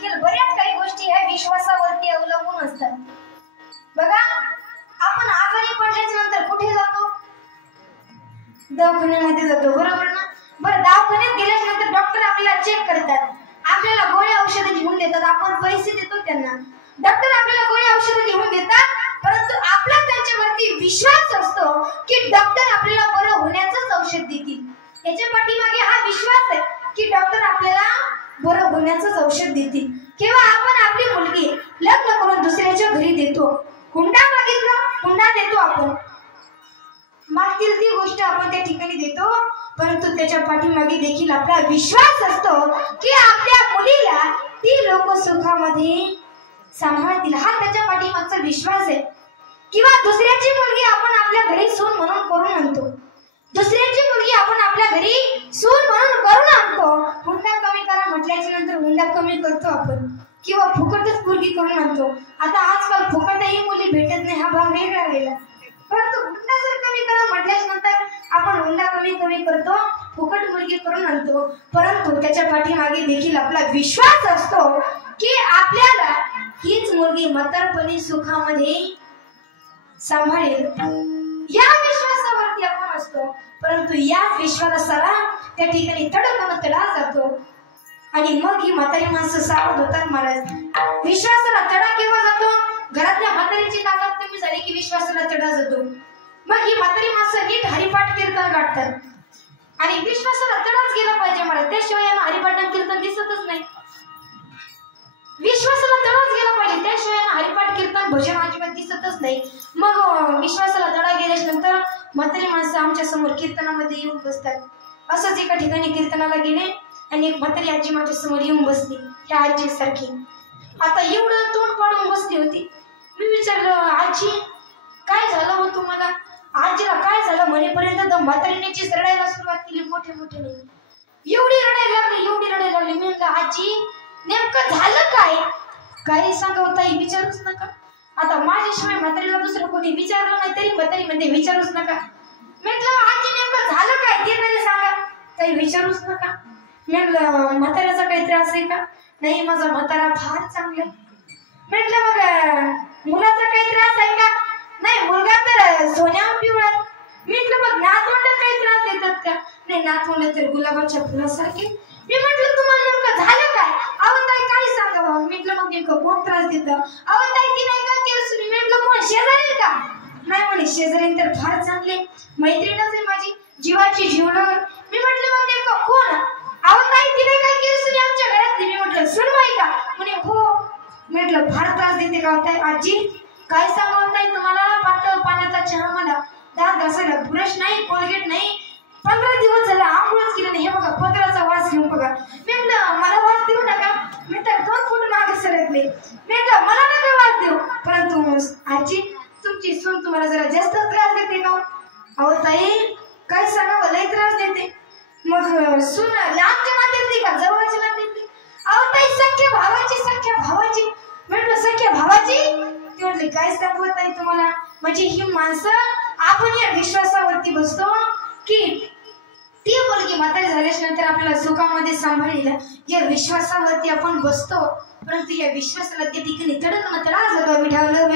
देखील बऱ्याच काही गोष्टी ह्या विश्वासावरती अवलंबून असतात। बघा, आपण आजारी पडल्याच्या नंतर कुठे जातो? दवाखान्यामध्ये जातो, बरोबर ना? बरं, दवाखान्यात गेल्याच्या नंतर डॉक्टर आपल्याला चेक करतात, आपल्याला गोळ्या औषधं लिहून देतात, आपण पैसे देतो त्यांना। डॉक्टर आपल्याला गोळ्या औषधं लिहून देतात, परंतु आपला त्यांच्यावरती विश्वास असतो की डॉक्टर आपल्याला बरं होण्याचंच औषध देतील। त्याच्या पाठीमागे हा विश्वास आहे की डॉक्टर आपल्याला बरं होण्याचंच औषध देतील। किंवा आपण आपली मुलगी लग्न करून दुसऱ्याच्या घरी देतो, हुंडा मागितला, हुंडा देतो, आपण मागतील ती गोष्ट आपण त्या ठिकाणी देतो, परंतु त्याच्या पाठीमागे देखील आपला विश्वास असतो की आपल्या मुलीला ती लोक सुखामध्ये सांभाळतील, हा त्याच्या पाठीमागचा विश्वास आहे। किंवा दुसऱ्याची मुलगी आपण आपल्या घरी सून म्हणून करून आणतो, दुसऱ्याची मुलगी आपण आपल्या घरी सून म्हणून करून आणतो। हुंडा कमी करा म्हटल्याच्या नंतर हुंडा कमी करतो आपण, किंवा फुकटच मुलगी करून आणतो। आता आजकाल फुकटही मुली भेटत नाही, हा भाग वेगळा राहिला, परंतु हुंडा जर कमी करा म्हटल्याच्या नंतर आपण हुंडा कमी करतो, फुकट मुलगी करून आणतो, परंतु त्याच्या पाठीमागे देखील आपला विश्वास असतो की आपल्याला हीच मुलगी म्हातारपणी सुखामध्ये सांभाळेल। या विश्वासावरती आपण असतो, परंतु या विश्वासाला त्या ठिकाणी तडकून तडा जातो आणि मग ही म्हातारी माणसं सावध होतात महाराज। विश्वासाला तडा केव्हा जातो? घरातल्या म्हातारीची ताकद कमी झाली की विश्वासाला तडा जातो। मग ही म्हातारी माणसं नीट हरिपाठ कीर्तन गातात आणि विश्वासाला तडाच गेला पाहिजे महाराज, त्याशिवाय यांना हरिपाठ कीर्तन दिसतच नाही। विश्वासाला तडाच गेला पाहिजे, त्याशिवाय यांना हरिपाठ कीर्तन भजन अजिबात दिसतच नाही। मग विश्वासाला तडा गेल्याच्या नंतर म्हातारी माणसं आमच्या समोर कीर्तनामध्ये येऊन बसतात। असंच एका ठिकाणी कीर्तनाला गेले आणि एक म्हातारी आजी माझ्या समोर येऊन बसली, ह्या आजी सारखी आता एवढं तोंड पाडून बसली होती। मी विचारलं, आजी काय झालं हो तुम्हाला? आजीला काय झालं म्हणेपर्यंत म्हातारीने रडायला सुरुवात केली, मोठे मोठे एवढी रडायला लागली। मी म्हणलं, आजी नेमकं झालं काय? काही सांगावं ताई, विचारूच नका। आता माझ्याशिवाय म्हातारीला दुसरं कोणी विचारलं नाही तरी म्हातारी म्हणते विचारूच नका। म्हटलं, आजी नेमकं झालं काय ते तरी सांगा। काही विचारूच नका। म्हटलं, म्हाताऱ्याचा काही त्रास आहे का? नाही, माझा म्हातारा फार चांगला आहे। म्हटलं, मग मुलाचा काही त्रास आहे का? नाही, मुलगा तर सोन्यावर पिवळा। म्हटलं, मग नातवंड काही त्रास देतात का? नाही, नातवंड तर गुलाबाच्या फुलासारखे। मी म्हटलं, तुम्हाला नेमकं झालं काय? अहो ताई काय सांगावं? म्हटलं, मग नेमकं कोण त्रास देतं? अहो ताई ती नाही का केरसुनी? म्हटलं, कोण शेजारी का? नाही म्हणे, शेजारी तर फार चांगले, मैत्रीणच आहे माझी, जीवाची जीवनावर। मी म्हटलं, मग नेमकं कोण? अहो ताई ती नाही का केरसुनी आमच्या घरातली। मी म्हटलं, सुनबाई का? म्हणे हो। म्हटलं, फार त्रास देते का ताई? आजी काय सांगावं ताई तुम्हाला, पातळ पाण्याचा चहा, मला दात घासायला ब्रश नाही, कोलगेट नाही, 15 दिवस झाले आंघोळच केलं नाही। हे बघा पत्राचा वास घेऊन बघा। म्हटलं, मला वास देऊ नका। म्हटलं, 2 फूट मागे सरकले। म्हटलं, मला नका वास देऊ, परंतु आजी तुमची सून तुम्हाला जरा जास्त त्रास देते का? अहो ताई काय सांगावं, लय त्रास देते। मग सून लांबच्या नात्यातली का जवळच्या नात्यातली? अहो ताई सख्या भावाची। म्हटलं, सख्या भावाची? ती म्हटली, काय सांगू ताई तुम्हाला, म्हणजे ही माणसं आपण या विश्वासावरती बसतो की ती मुलगी म्हातारी झाल्याच्या नंतर आपल्याला सुखामध्ये सांभाळेल, या विश्वासावरती आपण बसतो, परंतु या विश्वासाला त्या ठिकाणी तडकन तडा जातो। विठाला